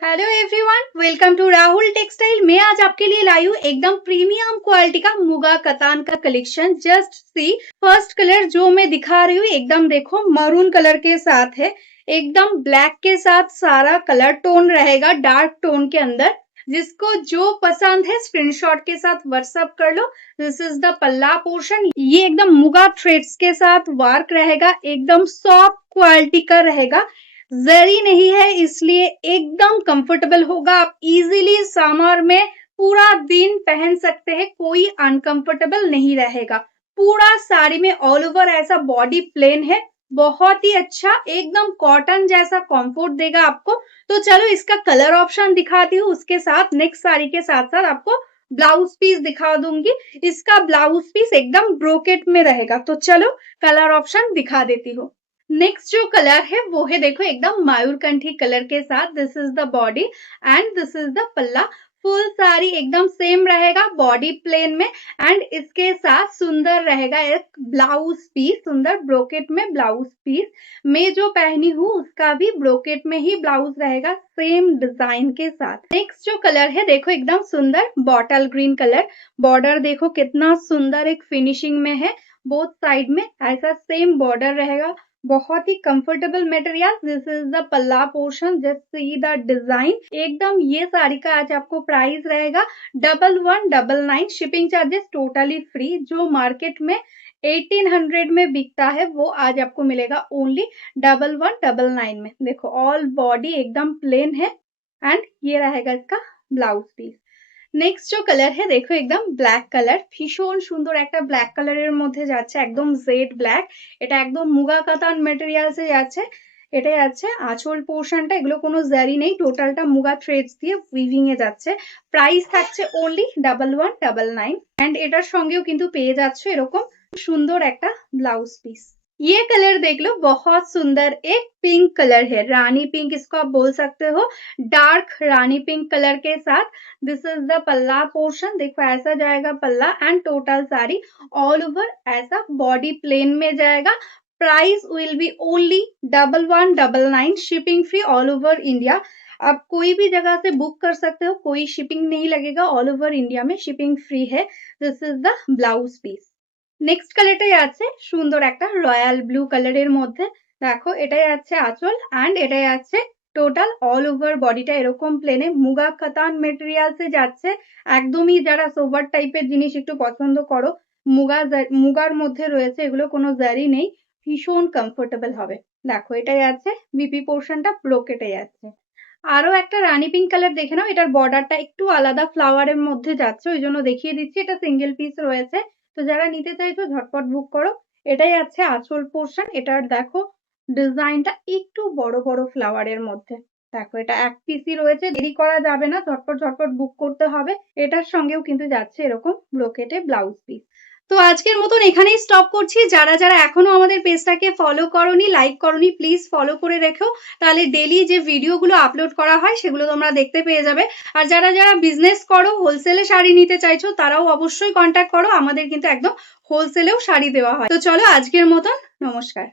Hello everyone, welcome to Rahul textile. मैं आज आपके लिए लाई हूँ एकदम प्रीमियम क्वालिटी का मुगा कतान का collection. Just see, first colour जो मैं दिखा रही हूँ एकदम देखो मरून कलर के साथ है, एकदम ब्लैक के साथ सारा कलर टोन रहेगा डार्क टोन के अंदर। जिसको जो पसंद है स्क्रीनशॉट के साथ व्हाट्सएप कर लो। दिस इज द पल्ला पोर्शन। ये एकदम मुगा थ्रेड्स के साथ वर्क रहेगा, एकदम सॉफ्ट क्वालिटी का रहेगा, जरी नहीं है इसलिए एकदम कंफर्टेबल होगा। आप इजीली समर में पूरा दिन पहन सकते हैं, कोई अनकंफर्टेबल नहीं रहेगा। पूरा साड़ी में ऑल ओवर ऐसा बॉडी प्लेन है, बहुत ही अच्छा, एकदम कॉटन जैसा कंफर्ट देगा आपको। तो चलो इसका कलर ऑप्शन दिखाती हूँ, उसके साथ नेक्स्ट साड़ी के साथ साथ आपको ब्लाउज पीस दिखा दूंगी। इसका ब्लाउज पीस एकदम ब्रोकेट में रहेगा। तो चलो कलर ऑप्शन दिखा देती हूँ। नेक्स्ट जो कलर है वो है देखो एकदम मयूरकंठी कलर के साथ। This is the body and this is the पल्ला। फुल साड़ी एकदम सेम रहेगा बॉडी प्लेन में, एंड इसके साथ सुंदर रहेगा एक ब्लाउज पीस, सुंदर ब्रोकेट में ब्लाउज पीस। मैं जो पहनी हूँ उसका भी ब्रोकेट में ही ब्लाउज रहेगा, सेम डिजाइन के साथ। नेक्स्ट जो कलर है देखो एकदम सुंदर बॉटल ग्रीन कलर। बॉर्डर देखो कितना सुंदर एक फिनिशिंग में है, बोथ साइड में ऐसा सेम बॉर्डर रहेगा। बहुत ही comfortable material. This is the पल्ला portion, just see the design. एकदम ये साड़ी का आज आपको प्राइस रहेगा 1199। Shipping charges totally free. जो मार्केट में 1800 में बिकता है वो आज आपको मिलेगा ओनली 1199 में। देखो ऑल बॉडी एकदम प्लेन है एंड ये रहेगा इसका ब्लाउज पीस। নেক্সট जो कलर है देखो एकदम ব্ল্যাক কালার, ভীষণ সুন্দর একটা ব্ল্যাক কালারের মধ্যে যাচ্ছে, একদম জেড ব্ল্যাক। এটা একদম মুগা কাতান ম্যাটেরিয়ালসে যাচ্ছে। এটাই আছে আঁচল পোর্শনটা, এগুলো কোনো জারি নেই, টোটালটা মুগা থ্রেডস দিয়ে উইভিং এ যাচ্ছে। প্রাইস থাকছে ওনলি 1199 এন্ড এটার সঙ্গেও কিন্তু পেয়ে যাচ্ছে এরকম সুন্দর একটা ব্লাউজ পিস। ये कलर देख लो, बहुत सुंदर एक पिंक कलर है, रानी पिंक इसको आप बोल सकते हो, डार्क रानी पिंक कलर के साथ। दिस इज द पल्ला पोर्शन। देखो ऐसा जाएगा पल्ला and total sari all over ऐसा बॉडी प्लेन में जाएगा। Price will be only 1199। Shipping free all over India. आप कोई भी जगह से बुक कर सकते हो, कोई शिपिंग नहीं लगेगा, ऑल ओवर इंडिया में शिपिंग फ्री है। This is the blouse piece. Next কালারটাই আছে সুন্দর একটা রয়্যাল ব্লু কালারের মধ্যে। দেখো এটাই আছে আঁচল এন্ড এটাই আছে টোটাল অল ওভার বডিটা এরকম প্লেনে মুগা কাতান মেটেরিয়ালসে যাচ্ছে। একদমই যারা সোবার টাইপের জিনিস একটু পছন্দ করো, মুগার মধ্যে রয়েছে, এগুলো কোনো জারি নেই, ভীষণ কমফোর্টেবল হবে। দেখো এটাই আছে বিপি পোর্শনটা ব্রোকেটে যাচ্ছে। আরো একটা রানী পিঙ্ক কালার দেখে নাও, এটার বর্ডারটা একটু আলাদা ফ্লাওয়ারের মধ্যে যাচ্ছে, ওই জন্য দেখিয়ে দিচ্ছি। এটা সিঙ্গেল পিস রয়েছে, তো যারা নিতে চাইছো ঝটপট বুক করো। এটাই আছে আঁচল পোর্শন। এটার দেখো ডিজাইনটা একটু বড় বড় ফ্লাওয়ারের মধ্যে। দেখো এটা এক পিসই রয়েছে, দেরি করা যাবে না, ঝটপট ঝটপট বুক করতে হবে। এটার সঙ্গেও কিন্তু যাচ্ছে এরকম ব্রোকেটে ব্লাউজ পিস। তো আজকের মতন এখানেই স্টপ করছি। যারা যারা এখনো আমাদের পেজটাকে ফলো করোনি, লাইক করোনি, প্লিজ ফলো করে রেখো, তাহলে ডেলি যে ভিডিওগুলো আপলোড করা হয় সেগুলো তোমরা দেখতে পেয়ে যাবে। আর যারা যারা বিজনেস করো, হোলসেলে শাড়ি নিতে চাইছো, তারাও অবশ্যই কন্ট্যাক্ট করো, আমাদের কিন্তু একদম হোলসেলেও শাড়ি দেওয়া হয়। তো চলো আজকের মতন নমস্কার।